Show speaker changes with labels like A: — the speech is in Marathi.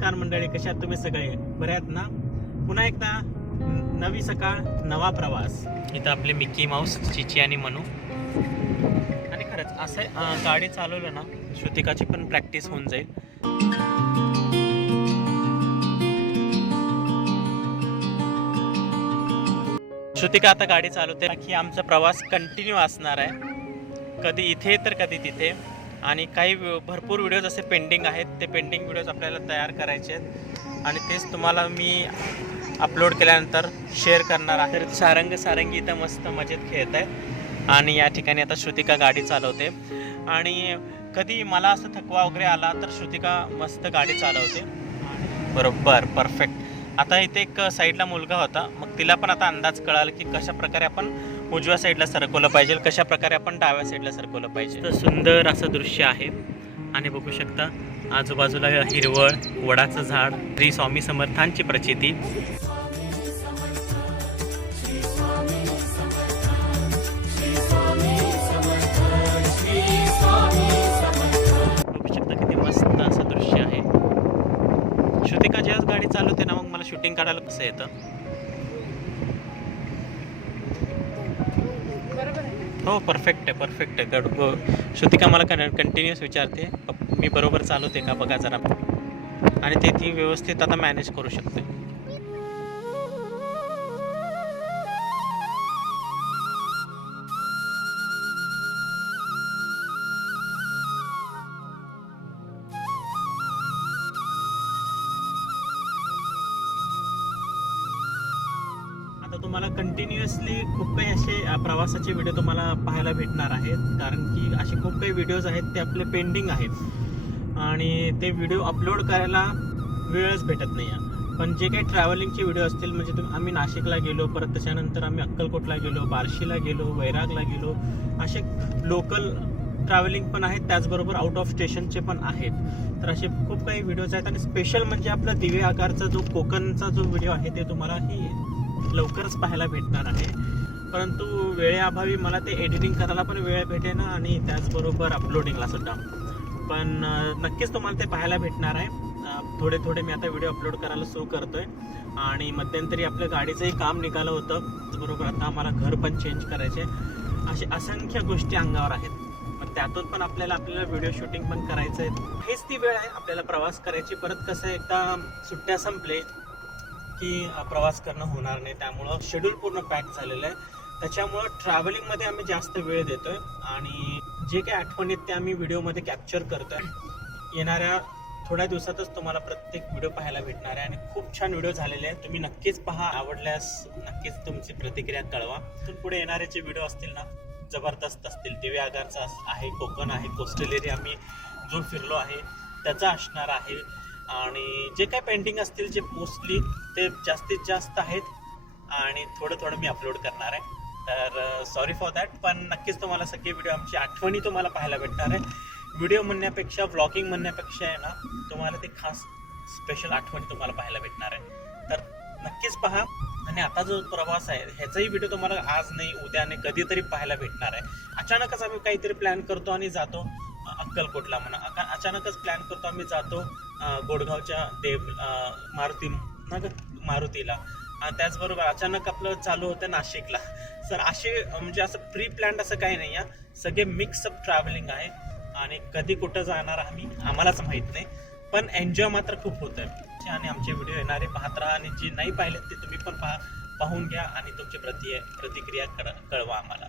A: नमस्कार मंडळी कशा तुम्ही सगळे? बरे आहेत ना? पुन्हा एकदा नवी सकाळ नवा प्रवास. इथं आपले मिक्की माऊस चिची आणि मनू. आणि खरंच असं गाडी चालवलं ना श्रुतिकाची पण प्रॅक्टिस होऊन जाईल. श्रुतिका आता गाडी चालवते. की आमचा प्रवास कंटिन्यू असणार आहे. कधी इथे तर कधी तिथे. आणि काही भरपूर व्हिडिओज असे पेंडिंग आहेत. ते पेंडिंग व्हिडिओज आपल्याला तयार करायचे आहेत. आणि तेच तुम्हाला मी अपलोड केल्यानंतर शेअर करणार आहे. तर सारंग सारंगी इथं मस्त मजेत खेळत आहे. आणि या ठिकाणी आता श्रुतिका गाडी चालवते. आणि कधी मला असं थकवा वगैरे आला तर श्रुतिका मस्त गाडी चालवते. बरोबर परफेक्ट आता इथे एक साईडला मुलगा होता. मग तिला पण आता अंदाज कळाला की कशा प्रकारे आपण उजव्या साईडला सरकवलं पाहिजे. कशा प्रकारे आपण डाव्या साईडला सरकवलं पाहिजे? तर सुंदर असं दृश्य आहे. आणि बघू शकता आजूबाजूला हिरवळ वडाचं झाड श्री स्वामी समर्थांची प्रचिती. बघू शकता किती मस्त असं दृश्य आहे. श्रुतिका ज्यावेळेस गाडी चालवते ना मग मला शूटिंग काढायला कसं येतं? हो परफेक्ट आहे परफेक्ट आहे. गड ग- श्रुतिका मला कंटिन्युअस विचारते. मी बरोबर चालवते का? बघा जरा. आणि ते ती व्यवस्थित आता मॅनेज करू शकते. तुम्हाला कंटिन्युअसली खूप काही असे प्रवासाचे व्हिडिओ तुम्हाला पाहायला भेटणार आहेत. कारण की असे खूप काही व्हिडिओज आहेत ते आपले पेंडिंग आहेत. आणि ते व्हिडिओ अपलोड करायला वेळच भेटत नाही आहे. पण जे काही ट्रॅव्हलिंगचे व्हिडिओ असतील म्हणजे तुम्ही आम्ही नाशिकला गेलो परत त्याच्यानंतर आम्ही अक्कलकोटला गेलो बार्शीला गेलो वैरागला गेलो असे लोकल ट्रॅव्हलिंग पण आहेत त्याचबरोबर आउट ऑफ स्टेशनचे पण आहेत. तर असे खूप काही व्हिडिओज आहेत. आणि स्पेशल म्हणजे आपला दिवे आकारचा जो कोकणचा जो व्हिडिओ आहे ते तुम्हाला ही लवकरच पाहायला भेटणार आहे. परंतु वेळेअभावी मला ते एडिटिंग करायला पण वेळ भेटेना आणि त्याचबरोबर अपलोडिंगला सुद्धा. पण नक्कीच तुम्हाला ते पाहायला भेटणार आहे. थोडे थोडे मी आता व्हिडिओ अपलोड करायला सुरू करतोय. आणि मध्यंतरी आपल्या गाडीचंही काम निघालं होतं. बरोबर आता आम्हाला घर पण चेंज करायचे असे असंख्य गोष्टी अंगावर आहेत. पण त्यातून पण आपल्याला आपल्याला व्हिडिओ शूटिंग पण करायचं आहे हेच ती वेळ आहे आपल्याला प्रवास करायची. परत कसं एकदा सुट्ट्या संपले की प्रवास करणं होणार नाही. त्यामुळं शेड्यूल पूर्ण पॅक झालेलं आहे. त्याच्यामुळं ट्रॅव्हलिंगमध्ये आम्ही जास्त वेळ देतोय. आणि जे काही आठवणीत ते आम्ही व्हिडिओमध्ये कॅप्चर करतोय. येणाऱ्या थोड्या दिवसातच तुम्हाला प्रत्येक व्हिडिओ पाहायला भेटणार आहे. आणि खूप छान व्हिडिओ झालेले आहेत. तुम्ही नक्कीच पहा. आवडल्यास नक्कीच तुमची प्रतिक्रिया कळवा. तर पुढे येणारे जे व्हिडिओ असतील ना जबरदस्त असतील. दिवे आगारचा आहे कोकण आहे कोस्टल एरिया आम्ही जो फिरलो आहे त्याचा असणार आहे. आणि जे काय पेंटिंग असतील जे मोस्टली ते जास्तीत जास्त आहेत आणि थोडं थोडं मी अपलोड करणार आहे. तर सॉरी फॉर दॅट पण नक्कीच तुम्हाला सगळे व्हिडिओ आमची आठवणी तुम्हाला पाहायला भेटणार आहे. व्हिडिओ म्हणण्यापेक्षा व्लॉगिंग म्हणण्यापेक्षा आहे ना तुम्हाला ते खास स्पेशल आठवणी तुम्हाला पाहायला भेटणार आहे. तर नक्कीच पहा. आणि आता जो प्रवास आहे ह्याचाही व्हिडिओ तुम्हाला आज नाही उद्या नाही कधीतरी पाहायला भेटणार आहे. अचानकच आम्ही काहीतरी प्लॅन करतो आणि जातो. अक्कलकोटला म्हणा. अका- अचानकच प्लॅन करतो आम्ही जातो गोडगावच्या देव मारुती ना मारुतीला. आणि त्याचबरोबर अचानक आपलं चालू होतं नाशिकला. सर असे म्हणजे असं प्री प्लॅन असं काही नाही आहे. सगळे मिक्सअप ट्रॅव्हलिंग आहे. आणि कधी कुठं जाणार आम्ही आम्हालाच माहीत नाही. पण एन्जॉय मात्र खूप होतं आहे. आणि आमचे व्हिडिओ येणारे पाहत राहा. आणि जे नाही पाहिलेत ते तुम्ही पण पाहा पाहून घ्या. आणि तुमची प्रति प्रतिक्रिया कळ कळवा आम्हाला.